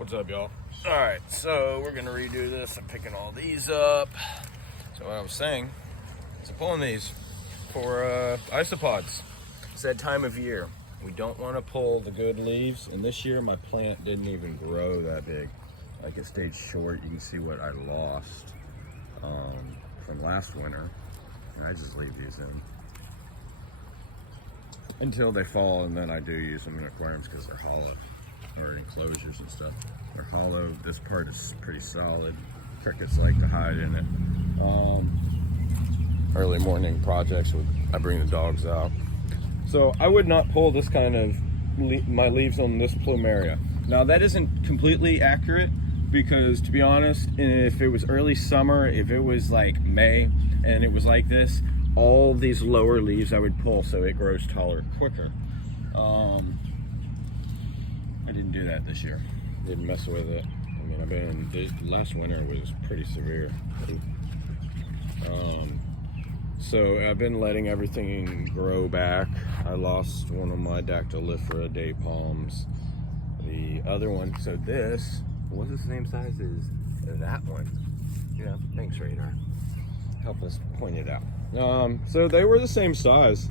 What's up, y'all? All right, so we're gonna redo this. I'm picking all these up. So what I was saying is I'm pulling these for isopods. It's that time of year. We don't want to pull the good leaves, and this year my plant didn't even grow that big. Like, it stayed short. You can see what I lost from last winter. And I just leave these in until they fall, and then I do use them in aquariums because they're hollow, or enclosures and stuff. They're hollow. This part is pretty solid. Crickets like to hide in it. Early morning projects, I bring the dogs out. So I would not pull this kind of my leaves on this Plumeria. Now, that isn't completely accurate, because to be honest, if it was early summer, if it was like May and it was like this, all these lower leaves I would pull so it grows taller quicker. I didn't do that this year. Didn't mess with it. I mean, last winter was pretty severe. So I've been letting everything grow back. I lost one of my dactylifera day palms. The other one, so this, what's the same size as that one? Yeah, thanks, Radar. Help us point it out. So they were the same size,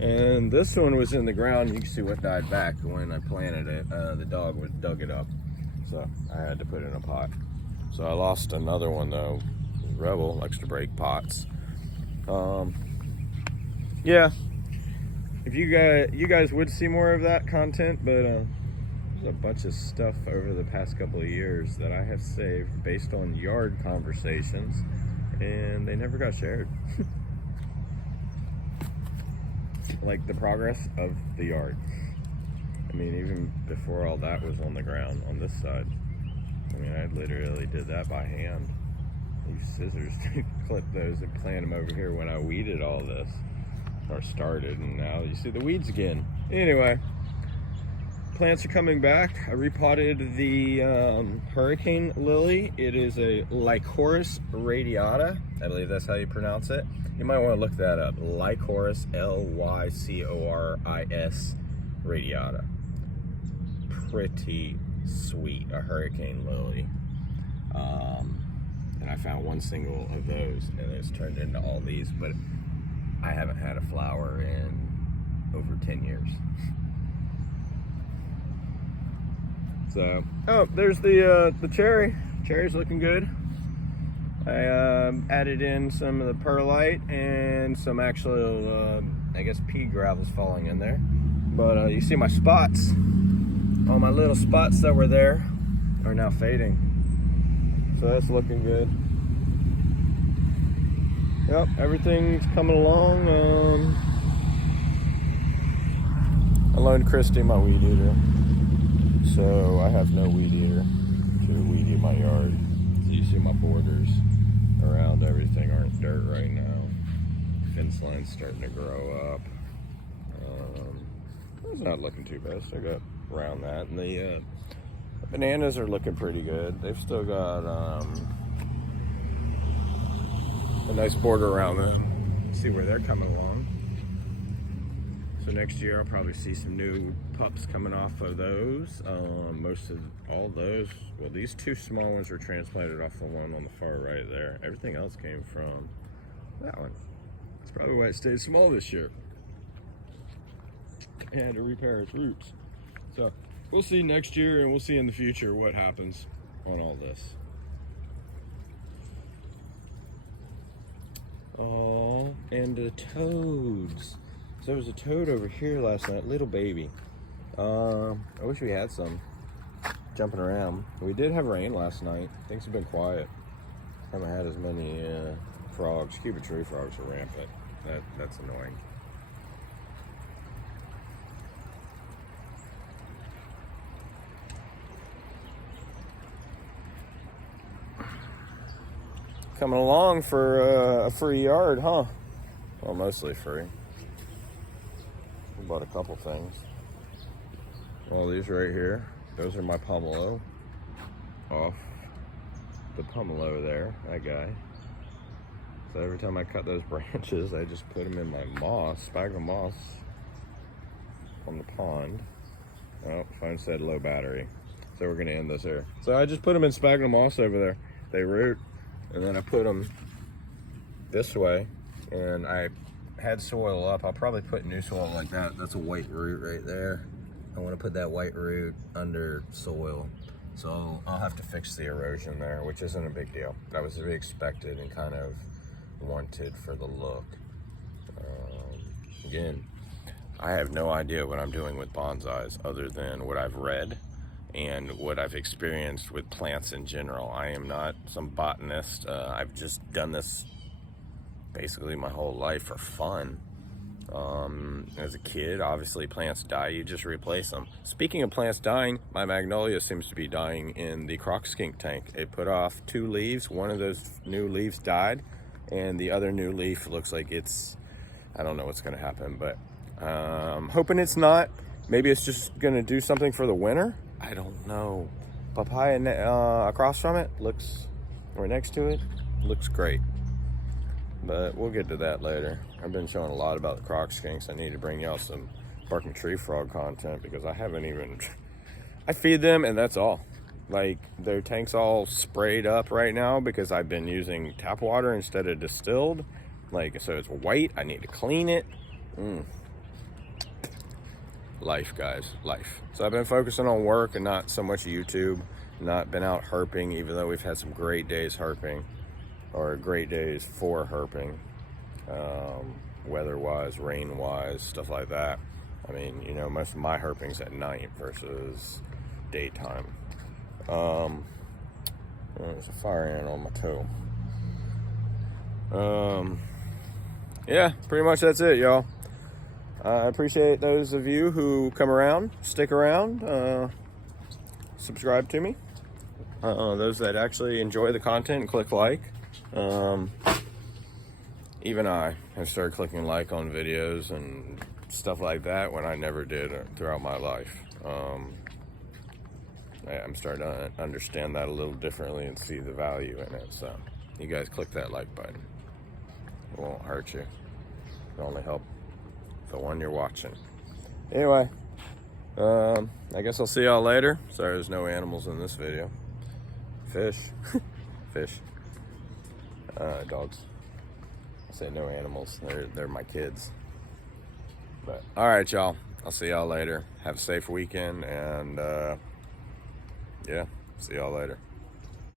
and this one was in the ground. You can see what died back when I planted it. The dog dug it up, so I had to put it in a pot. So I lost another one though. Rebel likes to break pots. Yeah, if you guys would see more of that content, but there's a bunch of stuff over the past couple of years that I have saved based on yard conversations, and they never got shared. Like the progress of the yard. I mean, even before all that was on the ground on this side. I mean, I literally did that by hand. Used scissors to clip those and plant them over here when I weeded all this, or started, and now you see the weeds again. Anyway, plants are coming back. I repotted the hurricane lily. It is a Lycoris radiata. I believe that's how you pronounce it. You might want to look that up. Lycoris, Lycoris radiata. Pretty sweet, a hurricane lily. And I found one single of those, and it's turned into all these, but I haven't had a flower in over 10 years. So, oh, there's the cherry. Cherry's looking good. I added in some of the perlite and some actual, I guess, pea gravel's falling in there. But you see my spots. All my little spots that were there are now fading. So that's looking good. Yep, everything's coming along. I loaned Christy my weed eater, so I have no weed eater to weed eat my yard. So you see my borders around everything aren't dirt right now. Fence line's starting to grow up. It's not looking too bad. Still got around that, and the bananas are looking pretty good. They've still got a nice border around them. See where they're coming along. So next year I'll probably see some new pups coming off of those. Most of all those, well, these two small ones were transplanted off the one on the far right there. Everything else came from that one. That's probably why it stayed small this year. I had to repair its roots. So we'll see next year, and we'll see in the future what happens on all this. Oh, and the toads. So there was a toad over here last night, little baby. I wish we had some jumping around. We did have rain last night. Things have been quiet. Haven't had as many frogs. Cuban tree frogs are rampant. That's annoying. Coming along for a free yard, huh? Well, mostly free. We bought a couple things. Well, these right here, those are my pomelo. Off the pomelo there, that guy. So every time I cut those branches, I just put them in my moss, sphagnum moss on the pond. Oh, phone said low battery. So we're gonna end this here. So I just put them in sphagnum moss over there. They root, and then I put them this way, and I had soil up. I'll probably put new soil like that. That's a white root right there. I want to put that white root under soil. So I'll have to fix the erosion there, which isn't a big deal. That was to be expected and kind of wanted for the look. Again, I have no idea what I'm doing with bonsais other than what I've read and what I've experienced with plants in general. I am not some botanist. I've just done this basically my whole life for fun. As a kid, obviously plants die, you just replace them. Speaking of plants dying, my magnolia seems to be dying in the croc skink tank. It put off 2 leaves. One of those new leaves died, and the other new leaf looks like it's, I don't know what's gonna happen, but hoping it's not. Maybe it's just gonna do something for the winter. I don't know. Papaya across from it looks, or next to it, looks great. But we'll get to that later. I've been showing a lot about the croc skinks. I need to bring y'all some barking tree frog content because I haven't even, I feed them and that's all. Like their tank's all sprayed up right now because I've been using tap water instead of distilled. Like, so it's white, I need to clean it. Life, guys, life. So I've been focusing on work and not so much YouTube. Not been out herping, even though we've had some great days herping. Or great days for herping, weather-wise, rain-wise, stuff like that. I mean, you know, most of my herping's at night versus daytime. There's a fire ant on my toe. Yeah, pretty much that's it, y'all. I appreciate those of you who come around, stick around, subscribe to me. Those that actually enjoy the content and click like. Even I have started clicking like on videos and stuff like that when I never did throughout my life. I'm starting to understand that a little differently and see the value in it. So you guys click that like button. It won't hurt you. It'll only help the one you're watching. Anyway, I guess I'll see y'all later. Sorry there's no animals in this video. Fish. Fish. Dogs. I say no animals. They're my kids. But all right, y'all. I'll see y'all later. Have a safe weekend, and yeah, see y'all later.